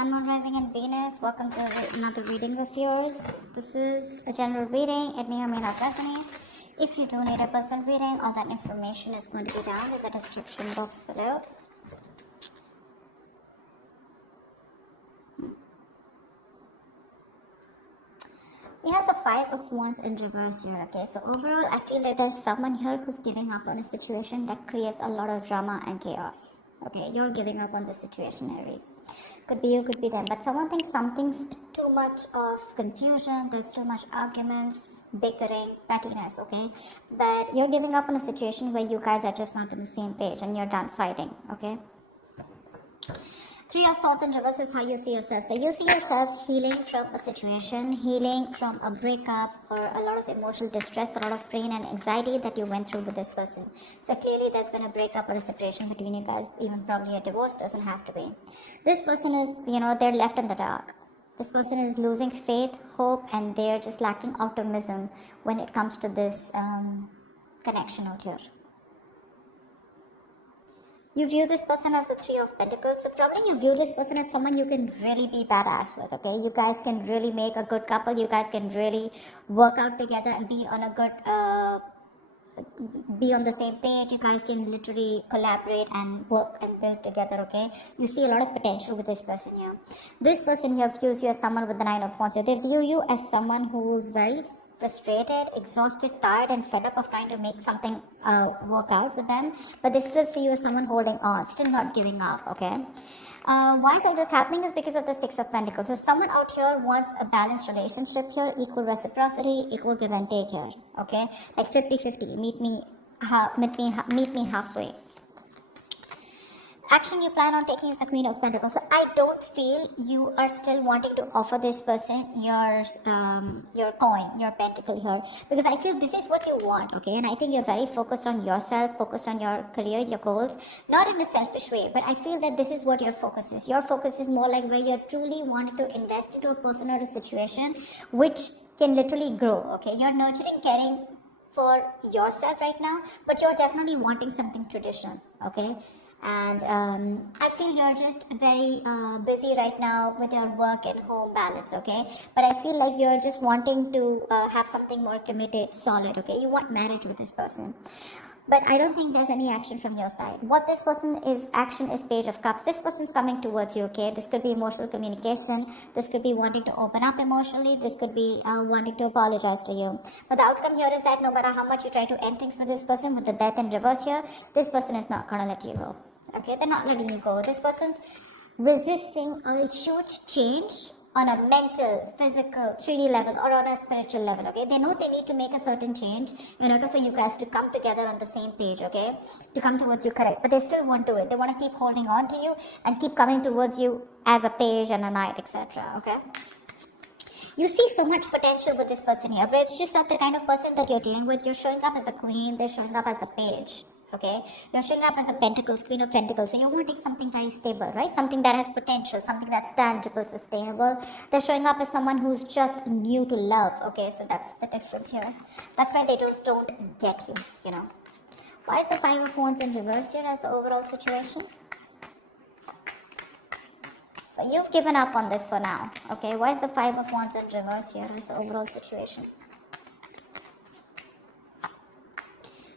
Sun, Moon, Rising, and Venus. Welcome to another reading of yours. This is a general reading. It may or may not resonate. If you do need a personal reading, all that information is going to be down in the description box below. We have the Five of Wands in reverse here, okay? So overall, I feel that there's someone here who's giving up on a situation that creates a lot of drama and chaos. Okay, you're giving up on the situation, Aries. Could be you, could be them. But someone thinks something's too much of confusion, there's too much arguments, bickering, pettiness, okay? But you're giving up on a situation where you guys are just not on the same page and you're done fighting, okay? Three of Swords in reverse is how you see yourself. So you see yourself healing from a situation, healing from a breakup or a lot of emotional distress, a lot of pain and anxiety that you went through with this person. So clearly there's been a breakup or a separation between you guys, even probably a divorce, doesn't have to be. This person is, they're left in the dark. This person is losing faith, hope, and they're just lacking optimism when it comes to this connection out here. You view this person as the Three of Pentacles, so probably you view this person as someone you can really be badass with, okay? You guys can really make a good couple, you guys can really work out together and be on a good, be on the same page. You guys can literally collaborate and work and build together, okay? You see a lot of potential with this person here. This person here views you as someone with the Nine of Wands. So they view you as someone who's very frustrated, exhausted, tired, and fed up of trying to make something work out with them, but they still see you as someone holding on, still not giving up, okay? Why is all this happening is because of the Six of Pentacles. So someone out here wants a balanced relationship here, equal reciprocity, equal give and take here, okay? Like 50-50, meet me halfway. Action you plan on taking is the Queen of Pentacles. So I don't feel you are still wanting to offer this person your coin, your pentacle here, because I feel this is what you want, okay? And I think you're very focused on yourself, focused on your career, your goals, not in a selfish way, but I feel that this is what your focus is. Your focus is more like where you're truly wanting to invest into a person or a situation which can literally grow, okay? You're nurturing, caring for yourself right now, but you're definitely wanting something traditional, okay? And I feel you're just very busy right now with your work and home balance, okay? But I feel like you're just wanting to have something more committed, solid, okay? You want marriage with this person. But I don't think there's any action from your side. What this person is, action is Page of Cups. This person's coming towards you, okay? This could be emotional communication. This could be wanting to open up emotionally. This could be wanting to apologize to you. But the outcome here is that no matter how much you try to end things with this person, with the Death in reverse here, this person is not going to let you go. Okay, they're not letting you go. This person's resisting a huge change on a mental, physical, 3D level or on a spiritual level, okay? They know they need to make a certain change in order for you guys to come together on the same page, okay? To come towards you, correct. But they still want to it. They want to keep holding on to you and keep coming towards you as a page and a knight, etc., okay? You see so much potential with this person here, but it's just not the kind of person that you're dealing with. You're showing up as the queen, they're showing up as the page. Okay, you're showing up as the Pentacles, Queen of Pentacles, so you're wanting something very stable, right? Something that has potential, something that's tangible, sustainable. They're showing up as someone who's just new to love, okay? So that's the difference here. That's why they just don't get you, you know. Why is the Five of Wands in reverse here as the overall situation? So you've given up on this for now, okay? Why is the Five of Wands in reverse here as the overall situation?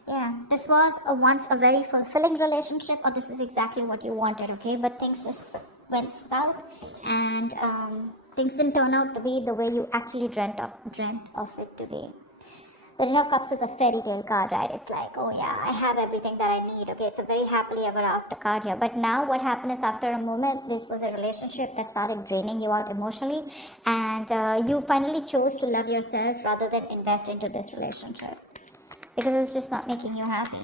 Yeah, this was once a very fulfilling relationship, or this is exactly what you wanted, okay? But things just went south, and things didn't turn out to be the way you actually dreamt of it to be. The Ten of Cups is a fairy tale card, right? It's like, oh yeah, I have everything that I need, okay? It's a very happily ever after card here. But now what happened is, after a moment, this was a relationship that started draining you out emotionally, and you finally chose to love yourself rather than invest into this relationship, because it's just not making you happy.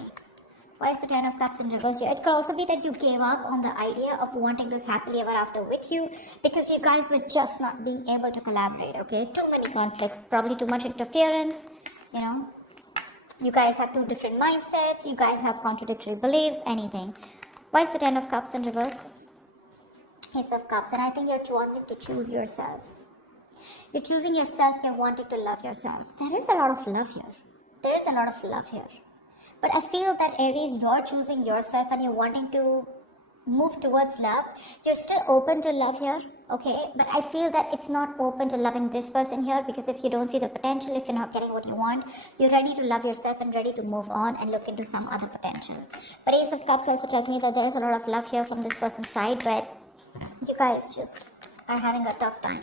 Why is the Ten of Cups in reverse here? It could also be that you gave up on the idea of wanting this happily ever after with you, because you guys were just not being able to collaborate, okay? Too many conflicts, probably too much interference, you know? You guys have two different mindsets, you guys have contradictory beliefs, anything. Why is the Ten of Cups in reverse? Ace of Cups, and I think you're wanting to choose yourself. You're choosing yourself, you're wanting to love yourself. There is a lot of love here. There is a lot of love here. But I feel that, Aries, you're choosing yourself and you're wanting to move towards love. You're still open to love here, okay? But I feel that it's not open to loving this person here, because if you don't see the potential, if you're not getting what you want, you're ready to love yourself and ready to move on and look into some other potential. But Ace of Cups also tells me that there's a lot of love here from this person's side, but you guys just are having a tough time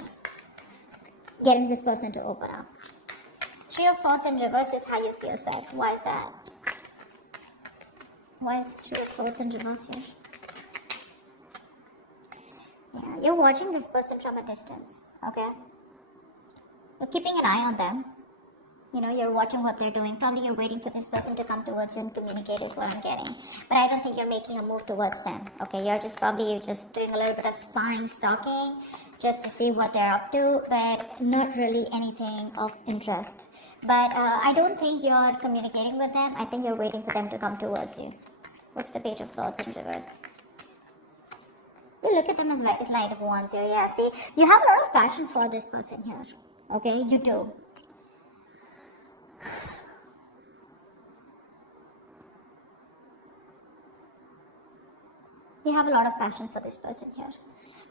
getting this person to open up. Three of Swords in reverse is how you see yourself. Why is that? Why is Three of Swords in reverse here? Yeah, you're watching this person from a distance, okay? You're keeping an eye on them. You know, you're watching what they're doing. Probably you're waiting for this person to come towards you and communicate is what I'm getting. But I don't think you're making a move towards them, okay? You're just doing a little bit of spying, stalking, just to see what they're up to, but not really anything of interest. But I don't think you're communicating with them. I think you're waiting for them to come towards you. What's the Page of Swords in reverse? You look at them as Knight of Wands here. Yeah, see, you have a lot of passion for this person here. Okay, you do. You have a lot of passion for this person here.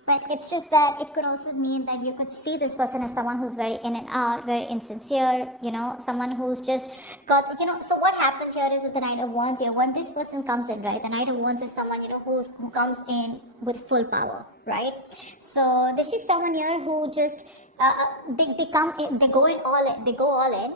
But it's just that it could also mean that you could see this person as someone who's very in and out, very insincere, you know, someone who's just got, you know, so what happens here is with the Knight of Wands here, when this person comes in, right, the Knight of Wands is someone, you know, who comes in with full power, right? So this is someone here who just, they come in, they go all in,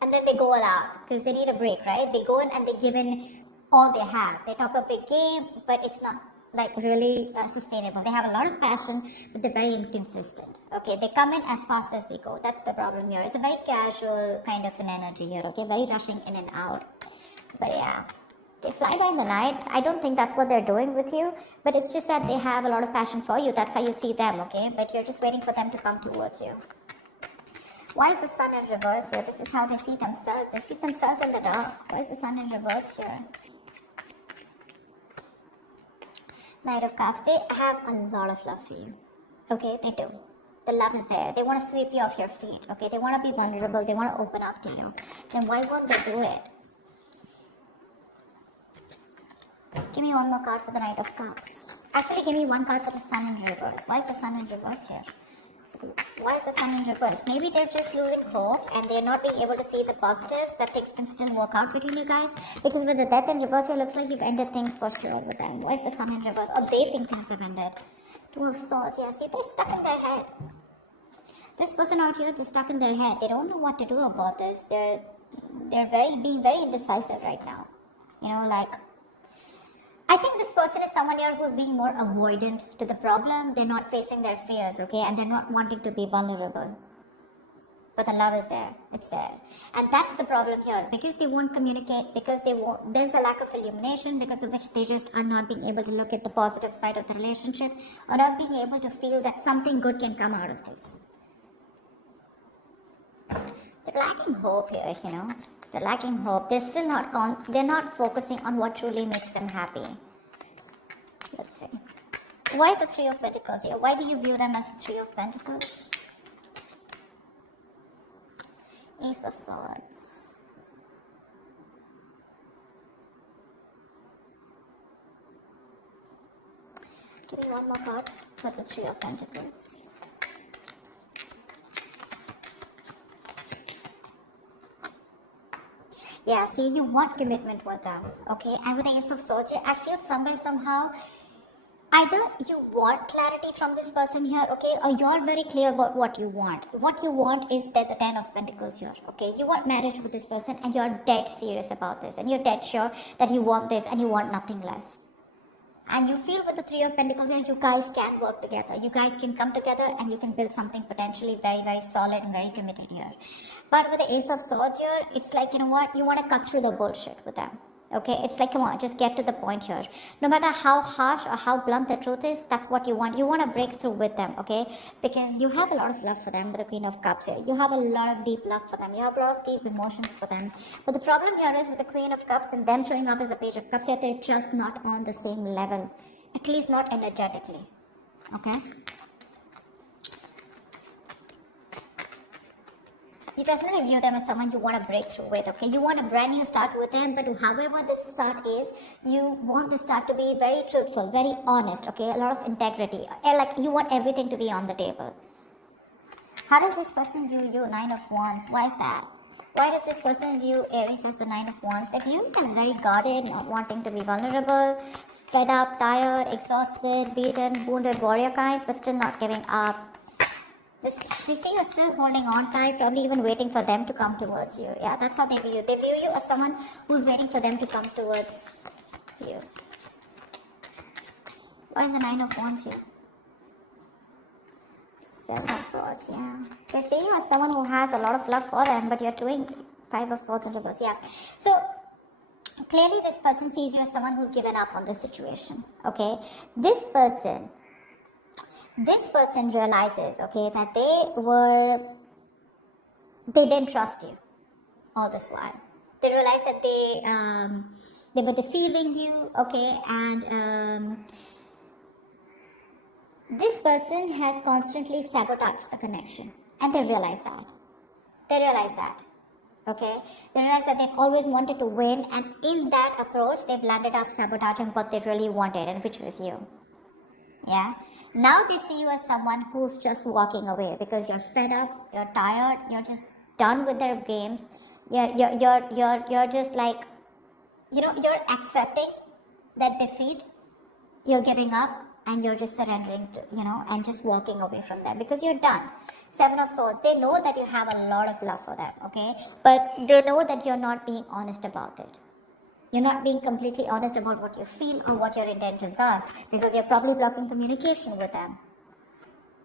and then they go all out, because they need a break, right? They go in and they give in all they have. They talk a big game, but it's not like really sustainable. They have a lot of passion, but they're very inconsistent. Okay, they come in as fast as they go. That's the problem here. It's a very casual kind of an energy here. Okay, very rushing in and out. But yeah, they fly by in the night. I don't think that's what they're doing with you, but it's just that they have a lot of passion for you. That's how you see them. Okay, but you're just waiting for them to come towards you. Why is the Sun in reverse here? This is how they see themselves. They see themselves in the dark. Why is the Sun in reverse here? Knight of Cups, they have a lot of love for you. Okay, they do. The love is there. They want to sweep you off your feet. Okay, they want to be vulnerable. They want to open up to you. Then why won't they do it? Give me one more card for the Knight of Cups. Actually, give me one card for the Sun in reverse. Why is the Sun in reverse here? Why is the Sun in reverse? Maybe they're just losing hope and they're not being able to see the positives that things can still work out between you guys. Because with the Death in reverse, it looks like you've ended things for sure with them. Why is the Sun in reverse? Or they think things have ended. Two of Swords, yeah, see, they're stuck in their head. This person out here, they're stuck in their head. They don't know what to do about this. They're being very indecisive right now. You know, like, I think this person is someone here who's being more avoidant to the problem. They're not facing their fears, okay? And they're not wanting to be vulnerable. But the love is there. It's there. And that's the problem here. Because they won't communicate, because there's a lack of illumination, because of which they just are not being able to look at the positive side of the relationship, or not being able to feel that something good can come out of this. They're lacking hope here, you know? They're lacking hope. They're still not they're not focusing on what truly makes them happy. Let's see. Why is the Three of Pentacles here? Why do you view them as the Three of Pentacles? Ace of Swords. Give me one more card for the Three of Pentacles. Yeah, see, you want commitment with them, okay? And with the Ace of Swords here, I feel somehow, either you want clarity from this person here, okay? Or you're very clear about what you want. What you want is that the Ten of Pentacles here, okay? You want marriage with this person and you're dead serious about this. And you're dead sure that you want this and you want nothing less. And you feel with the Three of Pentacles here, you guys can work together. You guys can come together and you can build something potentially very, very solid and very committed here. But with the Ace of Swords here, it's like, you know what? You want to cut through the bullshit with them. Okay, it's like, come on, just get to the point here. No matter how harsh or how blunt the truth is, that's what you want. You want to break through with them, okay? Because you have a lot of love for them with the Queen of Cups here. You have a lot of deep love for them. You have a lot of deep emotions for them. But the problem here is with the Queen of Cups and them showing up as the Page of Cups here, they're just not on the same level. At least not energetically, okay? You definitely view them as someone you want to break through with, okay? You want a brand new start with them, but however this start is, you want the start to be very truthful, very honest, okay? A lot of integrity. Like you want everything to be on the table. How does this person view you? Nine of Wands. Why is that? Why does this person view Aries as the Nine of Wands? They view you as very guarded, not wanting to be vulnerable, fed up, tired, exhausted, beaten, wounded warrior kinds, but still not giving up. We see you're still holding on tight, probably even waiting for them to come towards you. Yeah, that's how they view you. They view you as someone who's waiting for them to come towards you. Why is the Nine of Wands here? Seven of Swords, yeah. They see you as someone who has a lot of love for them, but you're doing Five of Swords in reverse, yeah. So, clearly this person sees you as someone who's given up on the situation, okay? This person realizes, okay, that they didn't trust you all this while. They realized that they were deceiving you, okay, and this person has constantly sabotaged the connection, and they realize that. Okay, they realize that they've always wanted to win, and in that approach, they've landed up sabotaging what they really wanted, and which was you. Yeah. Now they see you as someone who's just walking away because you're fed up, you're tired, you're just done with their games. You're just like, you're accepting that defeat. You're giving up and you're just surrendering to, and just walking away from them because you're done. Seven of Swords. They know that you have a lot of love for them, okay? But they know that you're not being honest about it. You're not being completely honest about what you feel or what your intentions are because you're probably blocking communication with them.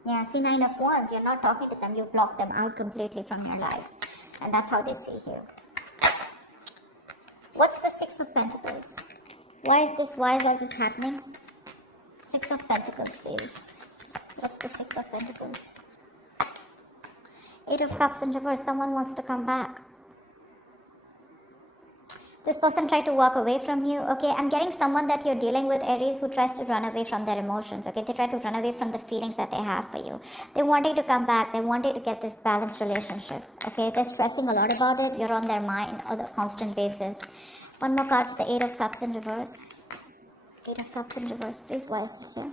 Yeah, see, Nine of Wands, you're not talking to them, you block them out completely from your life. And that's how they see you. What's the Six of Pentacles? Why is all this happening? Six of Pentacles, please. What's the Six of Pentacles? Eight of Cups in reverse, someone wants to come back. This person tried to walk away from you, okay? I'm getting someone that you're dealing with, Aries, who tries to run away from their emotions, okay? They try to run away from the feelings that they have for you. They want you to come back. They want you to get this balanced relationship, okay? They're stressing a lot about it. You're on their mind on a constant basis. One more card, the Eight of Cups in reverse. Eight of Cups in reverse, please. Why is this here?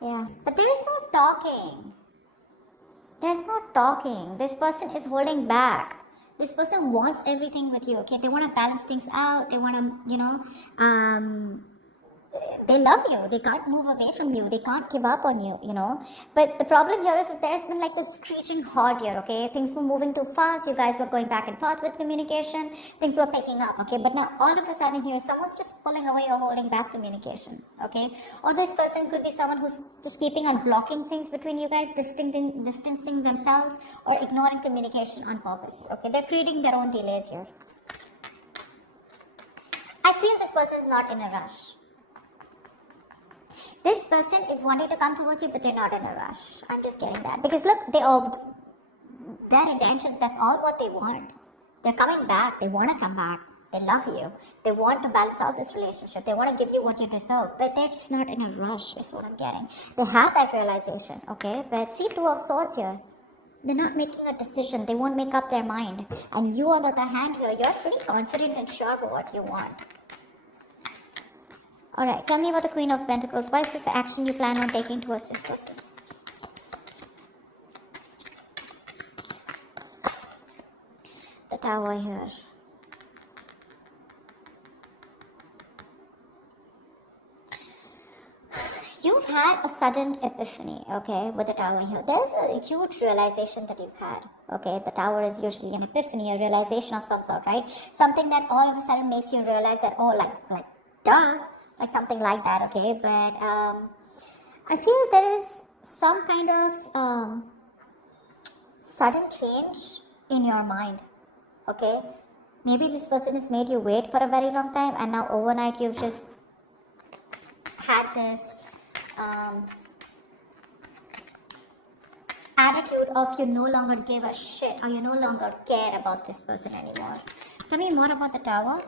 Yeah, but there is no talking. There's no talking. This person is holding back. This person wants everything with you, okay? They want to balance things out. They want to, they love you. They can't move away from you. They can't give up on you, But the problem here is that there's been like this screeching halt here, okay? Things were moving too fast. You guys were going back and forth with communication. Things were picking up, okay? But now all of a sudden here, someone's just pulling away or holding back communication, okay? Or this person could be someone who's just keeping on blocking things between you guys, distancing themselves or ignoring communication on purpose, okay? They're creating their own delays here. I feel this person is not in a rush. This person is wanting to come towards you, but they're not in a rush. I'm just getting that. Because look, their intentions, that's all what they want. They're coming back. They want to come back. They love you. They want to balance out this relationship. They want to give you what you deserve. But they're just not in a rush, is what I'm getting. They have that realization, okay? But see, Two of Swords here. They're not making a decision. They won't make up their mind. And you, on the other hand here, you're pretty confident and sure about what you want. Alright, tell me about the Queen of Pentacles. What is this action you plan on taking towards this person? The Tower here. You've had a sudden epiphany, okay, with the Tower here. There's a huge realization that you've had, okay? The Tower is usually an epiphany, a realization of some sort, right? Something that all of a sudden makes you realize that, oh, like, duh! Like something like that, okay? But I feel there is some kind of sudden change in your mind, okay? Maybe this person has made you wait for a very long time, and now overnight you've just had this attitude of you no longer give a shit or you no longer care about this person anymore. Tell me more about the Tower.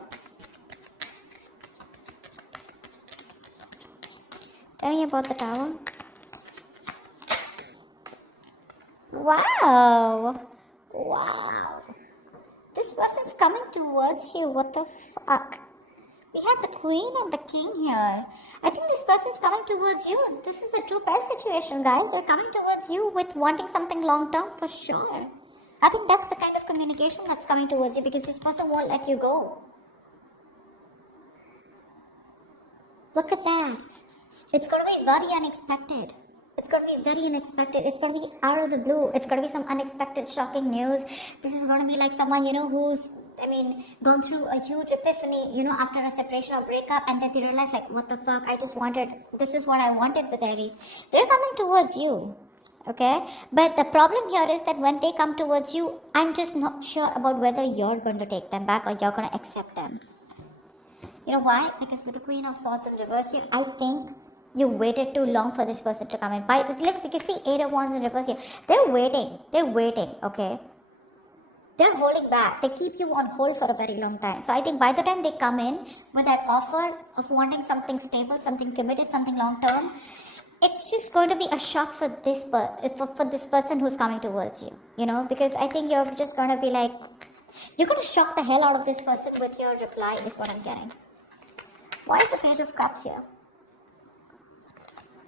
Tell me about the Tower. Wow. Wow. This person's coming towards you. What the fuck? We have the queen and the king here. I think this person's coming towards you. This is a true pair situation, guys. They're coming towards you with wanting something long term for sure. I think that's the kind of communication that's coming towards you because this person won't let you go. Look at that. It's going to be very unexpected. It's going to be very unexpected. It's going to be out of the blue. It's going to be some unexpected, shocking news. This is going to be like someone, who's, gone through a huge epiphany, after a separation or breakup, and then they realize, like, what the fuck, this is what I wanted with Aries. They're coming towards you, okay? But the problem here is that when they come towards you, I'm just not sure about whether you're going to take them back or you're going to accept them. You know why? Because with the Queen of Swords in reverse here, I think you waited too long for this person to come in. Because the Eight of Wands in reverse here, they're waiting, okay? They're holding back. They keep you on hold for a very long time. So I think by the time they come in with that offer of wanting something stable, something committed, something long term, it's just going to be a shock for this person who's coming towards you. Because I think you're just going to be like, you're going to shock the hell out of this person with your reply is what I'm getting. Why is the Page of Cups here?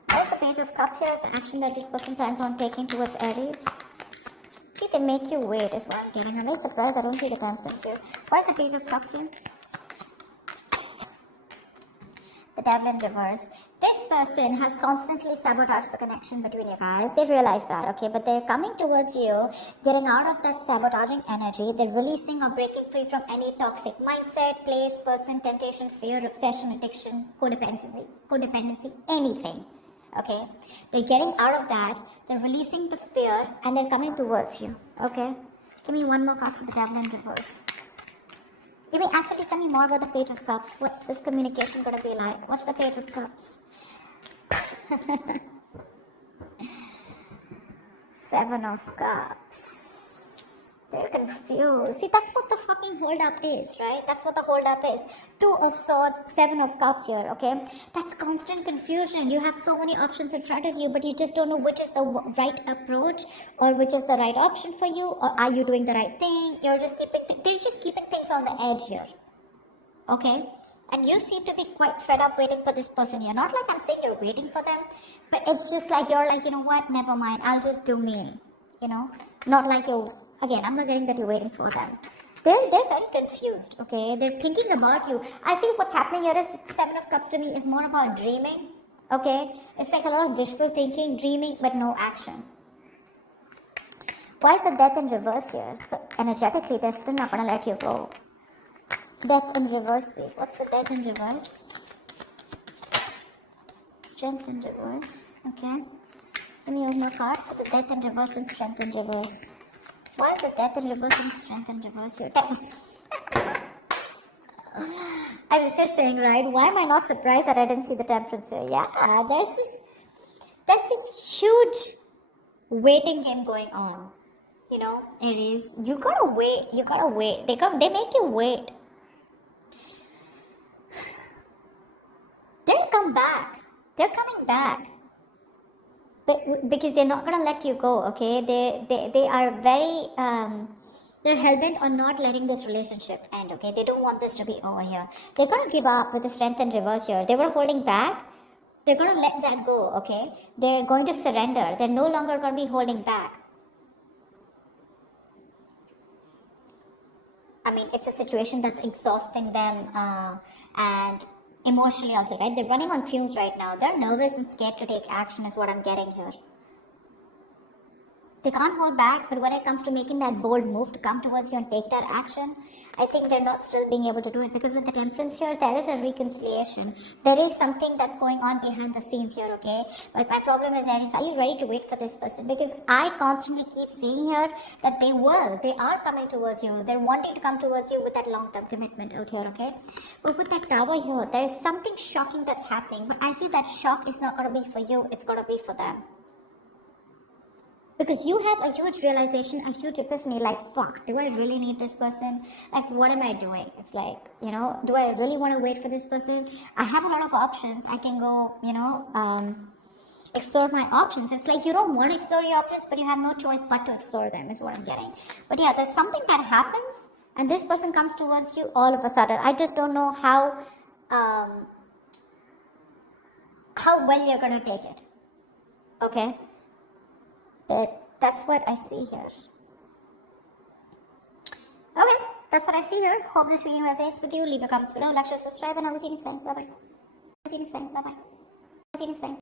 Why is the Page of Cups here as the action that this person plans on taking towards Aries? See, they make you wait is what I'm getting. I'm very surprised I don't see the Temperance here. Why is the Page of Cups here? The Devil in reverse. This person has constantly sabotaged the connection between you guys. They realize that, okay? But they're coming towards you, getting out of that sabotaging energy. They're releasing or breaking free from any toxic mindset, place, person, temptation, fear, obsession, addiction, codependency, anything. Okay, they're getting out of that, they're releasing the fear, and they're coming towards you. Okay, give me one more card for the Devil in reverse. Actually tell me more about the Page of Cups. What's this communication gonna be like? What's the Page of Cups? Seven of Cups. They're confused. See, that's what the fucking hold up is, right? That's what the hold up is. Two of Swords, Seven of Cups here, okay? That's constant confusion. You have so many options in front of you, but you just don't know which is the right approach or which is the right option for you, or are you doing the right thing? They're just keeping things on the edge here, okay? And you seem to be quite fed up waiting for this person here. Not like I'm saying you're waiting for them, but it's just like you're like, you know what, never mind, I'll just do me, Not like you're, again, I'm not getting that you're waiting for them. They're very confused, okay? They're thinking about you. I feel what's happening here is the Seven of Cups to me is more about dreaming, okay? It's like a lot of wishful thinking, dreaming, but no action. Why is the Death in reverse here? So energetically, they're still not going to let you go. Death in reverse, please. What's the Death in reverse? Strength in reverse, okay? Give me one more card for the Death in reverse and Strength in reverse. Why is the Death in reverse and Strength in reverse here? I was just saying, right? Why am I not surprised that I didn't see the Temperance here? Yeah, there's this huge waiting game going on. Aries, you gotta wait. They make you wait. They'll come back. They're coming back. Because they're not going to let you go, okay? They are very, they're hell-bent on not letting this relationship end, okay? They don't want this to be over here. They're going to give up with the Strength in reverse here. They were holding back. They're going to let that go, okay? They're going to surrender. They're no longer going to be holding back. It's a situation that's exhausting them, and emotionally also, right? They're running on fumes right now. They're nervous and scared to take action is what I'm getting here. They can't hold back, but when it comes to making that bold move to come towards you and take that action, I think they're not still being able to do it, because with the Temperance here, there is a reconciliation. There is something that's going on behind the scenes here, okay? But my problem is, Aries, are you ready to wait for this person? Because I constantly keep seeing here that they are coming towards you. They're wanting to come towards you with that long-term commitment out here, okay? But with that Tower here, there's something shocking that's happening, but I feel that shock is not going to be for you, it's going to be for them. Because you have a huge realization, a huge epiphany, like, fuck, do I really need this person? Like, what am I doing? It's like, do I really want to wait for this person? I have a lot of options. I can go, explore my options. It's like you don't want to explore your options, but you have no choice but to explore them, is what I'm getting. But yeah, there's something that happens, and this person comes towards you all of a sudden. I just don't know how well you're gonna take it. Okay, that's what I see here. Okay, that's what I see here. Hope this reading resonates with you. Leave your comments below, like, share, subscribe, and I'll see you next time. Bye bye. See you next time. Bye bye. See you next time.